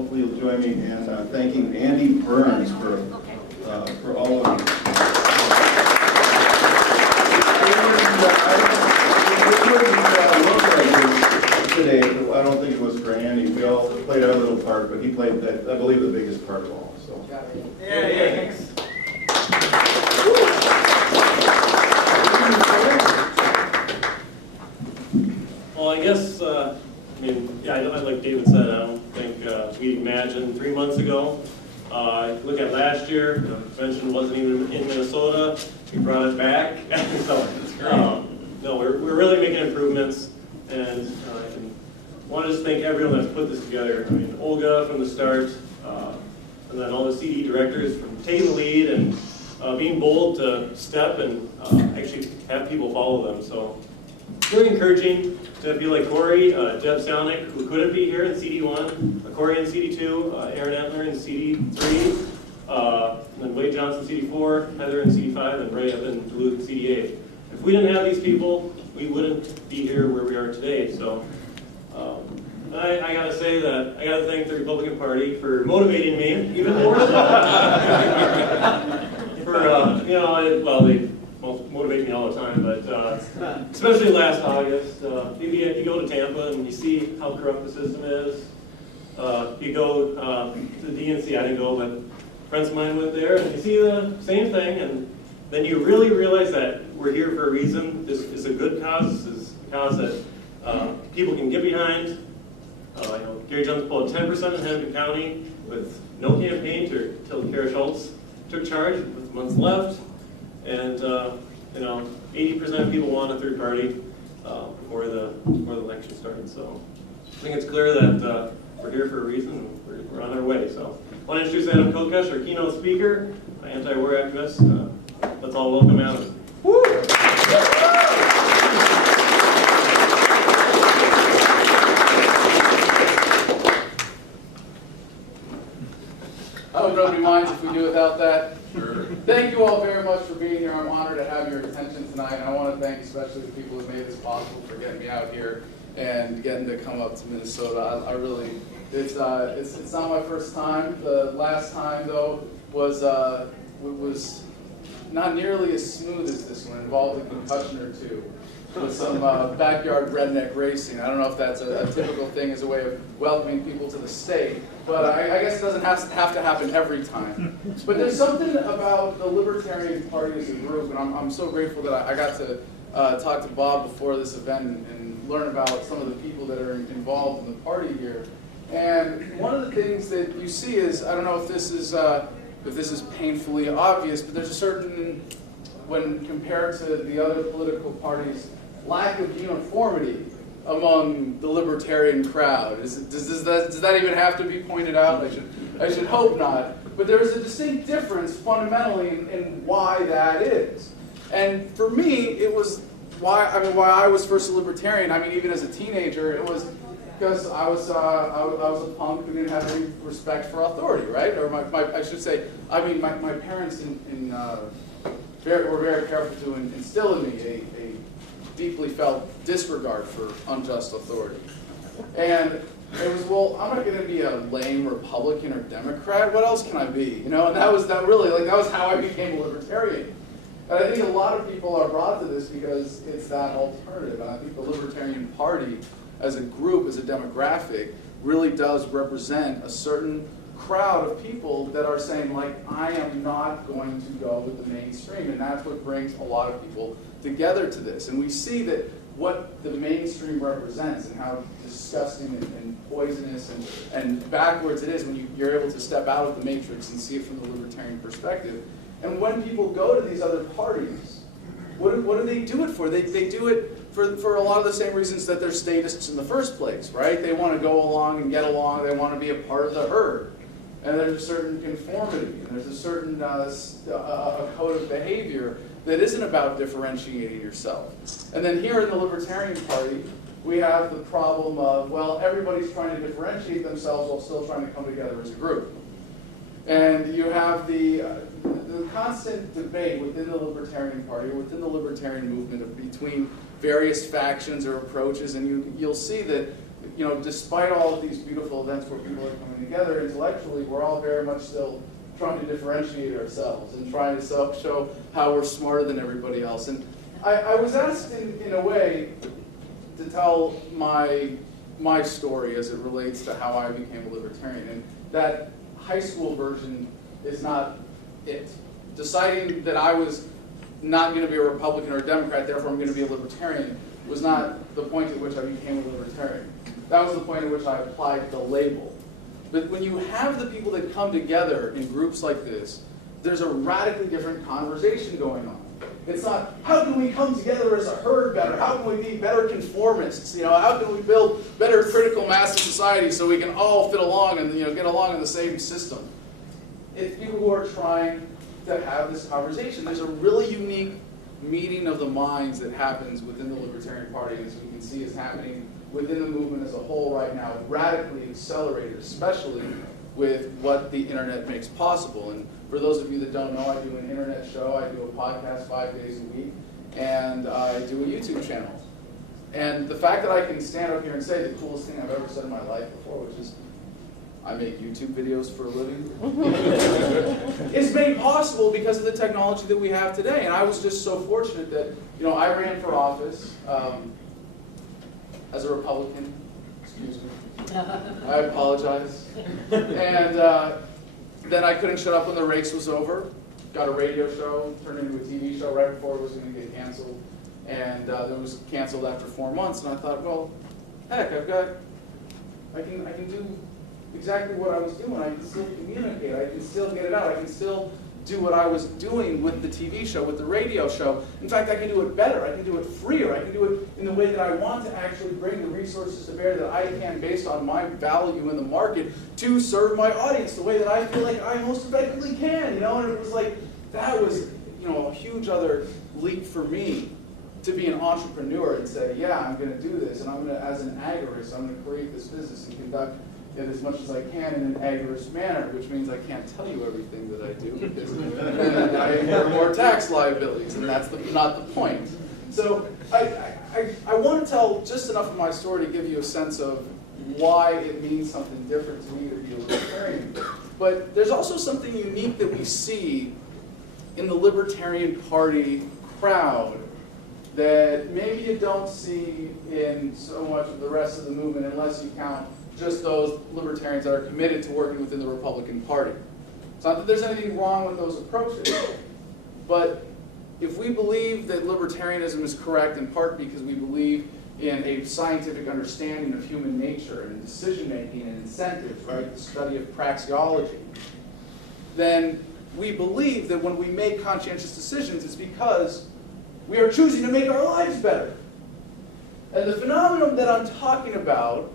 Hopefully you'll join me in thanking Andy Burns for all of it. Today, I don't think it was for Andy. We all played our little part, but he played that, I believe, the biggest part of all. So. Yeah. Well, I guess, like David said, I don't think we imagined 3 months ago. Look at last year, the convention wasn't even in Minnesota. We brought it back. So, no, we're really making improvements, and I want to just thank everyone that's put this together. I mean, Olga from the start, and then all the CD directors from taking the lead and being bold to step and actually have people follow them. So, very encouraging to be like Corey, Deb Salnick, who couldn't be here in CD1, Corey in CD2, Aaron Etler in CD3, and then Wade Johnson CD4, Heather in CD5, and Ray up in Duluth in CD8. If we didn't have these people, we wouldn't be here where we are today. So I gotta say that I gotta thank the Republican Party for motivating me even more. They motivate me all the time, but especially last August, you go to Tampa and you see how corrupt the system is. You go to the DNC, I didn't go, but friends of mine went there, and you see the same thing, and then you really realize that we're here for a reason. This is a good cause. This is a cause that people can get behind. Gary Jones pulled 10% in Hennepin County with no campaign until Kara Schultz took charge with months left. And 80% of people want a third party before the election started. So I think it's clear that we're here for a reason. And we're on our way. So I want to introduce AdamKokesh, our keynote speaker, anti-war activist. Let's all welcome Adam. Woo! I hope nobody minds if we do without that. Sure. Thank you all very much for being here. I'm honored to have your attention tonight, and I want to thank especially the people who made this possible for getting me out here and getting to come up to Minnesota. I really, it's not my first time. The last time though was not nearly as smooth as this one. It involved a concussion or two with some backyard redneck racing. I don't know if that's a typical thing as a way of welcoming people to the state, but I guess it doesn't have to happen every time. But there's something about the Libertarian Party as a group, and I'm so grateful that I got to talk to Bob before this event and learn about some of the people that are involved in the party here. And one of the things that you see is, I don't know if this is painfully obvious, but there's a certain, when compared to the other political parties, lack of uniformity among the libertarian crowd. Does that even have to be pointed out? I should hope not. But there is a distinct difference fundamentally in why that is. And for me, it was why I was first a libertarian. I mean, even as a teenager, it was because I was a punk who didn't have any respect for authority, right? Or I should say, I mean, my parents were very careful to instill in me a deeply felt disregard for unjust authority. And it was, well, I'm not going to be a lame Republican or Democrat. What else can I be? And that was how I became a libertarian. And I think a lot of people are brought to this because it's that alternative. And I think the Libertarian Party, as a group, as a demographic, really does represent a certain crowd of people that are saying, like, I am not going to go with the mainstream. And that's what brings a lot of people together to this. And we see that what the mainstream represents and how disgusting and poisonous and backwards it is when you're able to step out of the matrix and see it from the libertarian perspective. And when people go to these other parties, what do they do it for? They do it for a lot of the same reasons that they're statists in the first place, right? They want to go along and get along. They want to be a part of the herd. And there's a certain conformity, and there's a certain a code of behavior that isn't about differentiating yourself. And then here in the Libertarian Party, we have the problem of, well, everybody's trying to differentiate themselves while still trying to come together as a group. And you have the constant debate within the Libertarian Party, or within the Libertarian movement, between various factions or approaches, and you'll see that despite all of these beautiful events where people are coming together intellectually, we're all very much still trying to differentiate ourselves and trying to show how we're smarter than everybody else. And I was asked in a way to tell my story as it relates to how I became a libertarian. And that high school version is not it. Deciding that I was not going to be a Republican or a Democrat, therefore I'm going to be a libertarian, was not the point at which I became a libertarian. That was the point at which I applied the label. But when you have the people that come together in groups like this, there's a radically different conversation going on. It's not, how can we come together as a herd better? How can we be better conformists? How can we build better critical mass in society so we can all fit along and get along in the same system? It's people who are trying to have this conversation. There's a really unique meeting of the minds that happens within the Libertarian Party, as we can see is happening within the movement as a whole right now, radically accelerated, especially with what the internet makes possible. And for those of you that don't know, I do an internet show, I do a podcast 5 days a week, and I do a YouTube channel. And the fact that I can stand up here and say the coolest thing I've ever said in my life before, which is, I make YouTube videos for a living, is made possible because of the technology that we have today. And I was just so fortunate that, I ran for office as a Republican, excuse me. I apologize. And then I couldn't shut up when the race was over. Got a radio show, turned into a TV show right before it was going to get canceled. And it was canceled after 4 months. And I thought, well, heck, I can do exactly what I was doing. I can still communicate. I can still get it out. I can still do what I was doing with the TV show, with the radio show. In fact, I can do it better. I can do it freer. I can do it in the way that I want to actually bring the resources to bear that I can based on my value in the market to serve my audience the way that I feel like I most effectively can. And it was like, that was a huge other leap for me to be an entrepreneur and say, yeah, I'm going to do this, and I'm going to, as an agorist, I'm going to create this business and conduct it as much as I can in an agorist manner, which means I can't tell you everything that I do because then I incur more tax liabilities, and that's not the point. So I want to tell just enough of my story to give you a sense of why it means something different to me to be a libertarian. But there's also something unique that we see in the Libertarian Party crowd that maybe you don't see in so much of the rest of the movement unless you count just those libertarians that are committed to working within the Republican Party. It's not that there's anything wrong with those approaches, but if we believe that libertarianism is correct in part because we believe in a scientific understanding of human nature and decision-making and incentives, right, the study of praxeology, then we believe that when we make conscientious decisions, it's because we are choosing to make our lives better. And the phenomenon that I'm talking about,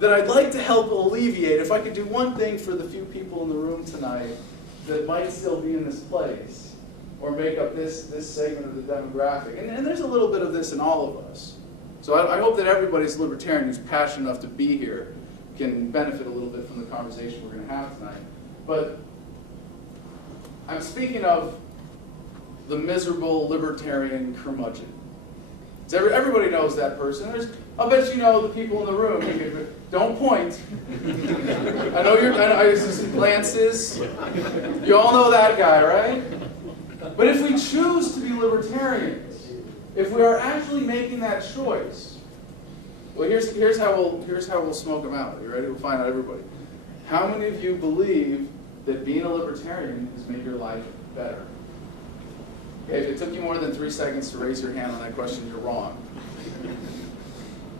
that I'd like to help alleviate, if I could do one thing for the few people in the room tonight that might still be in this place, or make up this segment of the demographic. And there's a little bit of this in all of us. So I hope that everybody's libertarian who's passionate enough to be here can benefit a little bit from the conversation we're going to have tonight. But I'm speaking of the miserable libertarian curmudgeon. So everybody knows that person. I'll bet you know the people in the room. Don't point. I know I see some glances. You all know that guy, right? But if we choose to be libertarians, if we are actually making that choice, well, here's how we'll smoke them out. You ready? We'll find out everybody. How many of you believe that being a libertarian has made your life better? Okay, if it took you more than 3 seconds to raise your hand on that question, you're wrong.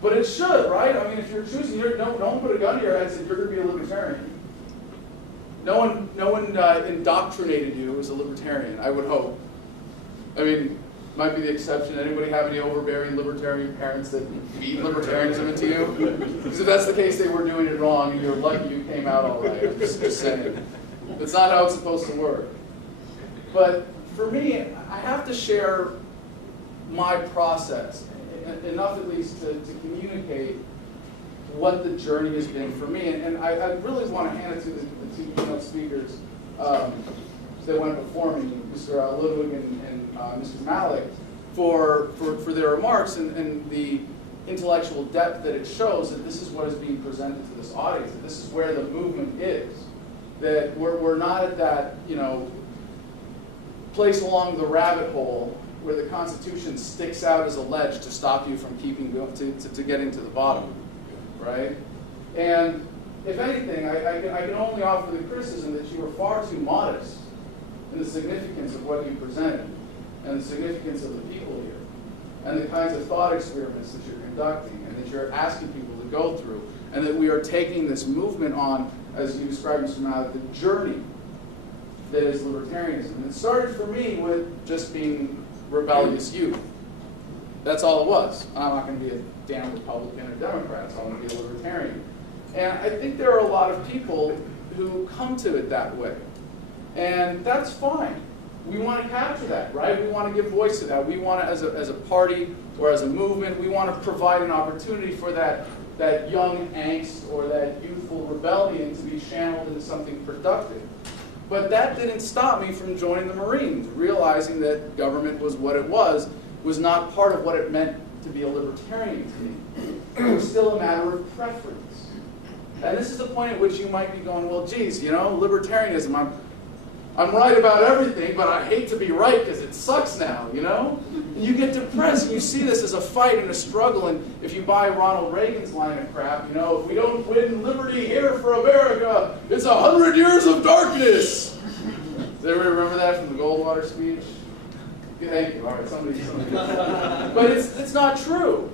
But it should, right? I mean, if you're choosing, no one put a gun to your head and said you're going to be a libertarian. No one indoctrinated you as a libertarian, I would hope. I mean, might be the exception. Anybody have any overbearing libertarian parents that feed libertarianism into you? Because if that's the case, they were doing it wrong, and you're lucky you came out all right. I'm just saying. That's not how it's supposed to work. But for me, I have to share my process, enough at least to communicate what the journey has been for me. And I really want to hand it to the two keynote speakers that went before me, Mr. Ludwig and Mr. Malik, for their remarks and the intellectual depth that it shows, that this is what is being presented to this audience, that this is where the movement is. That we're not at that, place along the rabbit hole where the Constitution sticks out as a ledge to stop you from to getting to the bottom, right? And if anything, I can only offer the criticism that you were far too modest in the significance of what you presented, and the significance of the people here, and the kinds of thought experiments that you're conducting, and that you're asking people to go through, and that we are taking this movement on, as you described, Mr. Mallett, the journey that is libertarianism. And it started for me with just being rebellious youth. That's all it was. I'm not going to be a damn Republican or Democrat, so I'm going to be a libertarian. And I think there are a lot of people who come to it that way. And that's fine. We want to capture that, right? We want to give voice to that. We want to, as a party or as a movement, we want to provide an opportunity for that young angst or that youthful rebellion to be channeled into something productive. But that didn't stop me from joining the Marines, realizing that government was what it was not part of what it meant to be a libertarian to me. It was still a matter of preference. And this is the point at which you might be going, well, geez, libertarianism, I'm right about everything, but I hate to be right because it sucks now, And you get depressed, and you see this as a fight and a struggle, and if you buy Ronald Reagan's line of crap, if we don't win liberty here for America, it's 100 years of darkness. Does everybody remember that from the Goldwater speech? Thank you. All right, somebody. But it's not true.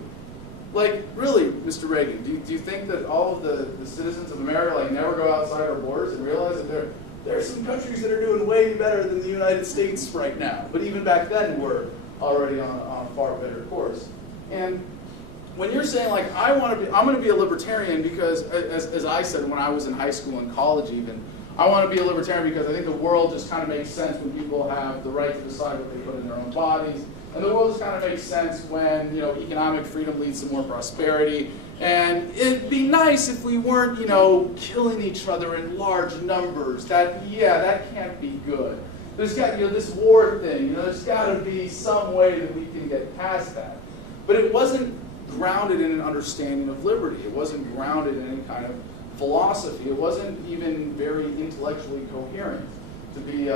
Like, really, Mr. Reagan, do you think that all of the citizens of America never go outside our borders and realize that there are some countries that are doing way better than the United States right now? But even back then, we're already on a far better course. And when you're saying, I'm going to be a libertarian because, as I said when I was in high school and college even, I want to be a libertarian because I think the world just kind of makes sense when people have the right to decide what they put in their own bodies. And the world just kind of makes sense when, economic freedom leads to more prosperity. And it'd be nice if we weren't, killing each other in large numbers. That can't be good. There's got, this war thing, there's got to be some way that we can get past that. But it wasn't grounded in an understanding of liberty. It wasn't grounded in any kind of philosophy. It wasn't even very intellectually coherent, to be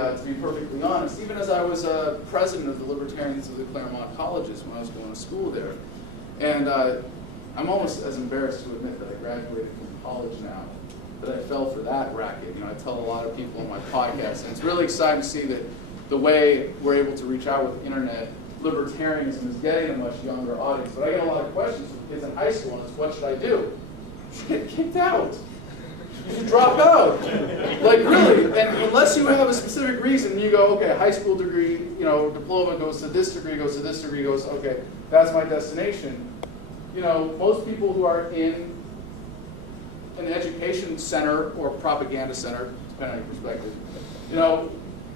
perfectly honest. Even as I was president of the Libertarians of the Claremont Colleges when I was going to school there. And I'm almost as embarrassed to admit that I graduated from college now, that I fell for that racket. I tell a lot of people on my podcast, and it's really exciting to see that the way we're able to reach out with internet, libertarianism is getting a much younger audience. But I get a lot of questions from kids in high school, and it's, what should I do? You should get kicked out. You should drop out. Really, and unless you have a specific reason, you go, okay, high school degree, diploma goes to this degree, goes to this degree, goes, okay, that's my destination. Most people who are in an education center or propaganda center, depending on your perspective,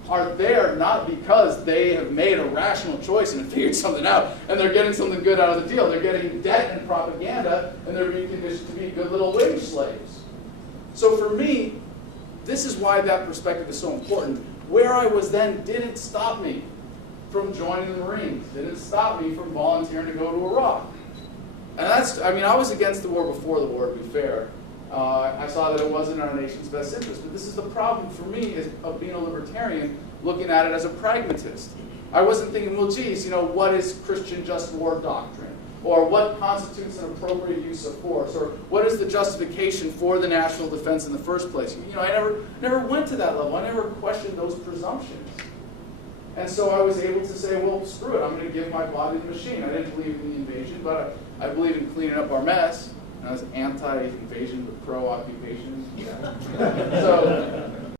are there not because they have made a rational choice and have figured something out, and they're getting something good out of the deal. They're getting debt and propaganda, and they're being conditioned to be good little wage slaves. So for me, this is why that perspective is so important. Where I was then didn't stop me from joining the Marines, didn't stop me from volunteering to go to Iraq. And I was against the war before the war, to be fair. I saw that it wasn't in our nation's best interest. But this is the problem for me of being a libertarian, looking at it as a pragmatist. I wasn't thinking, well, geez, what is Christian just war doctrine? Or what constitutes an appropriate use of force? Or what is the justification for the national defense in the first place? I never went to that level. I never questioned those presumptions. And so I was able to say, well, screw it. I'm going to give my body to the machine. I didn't believe in the invasion, but I believe in cleaning up our mess. And I was anti-invasion but pro-occupation. So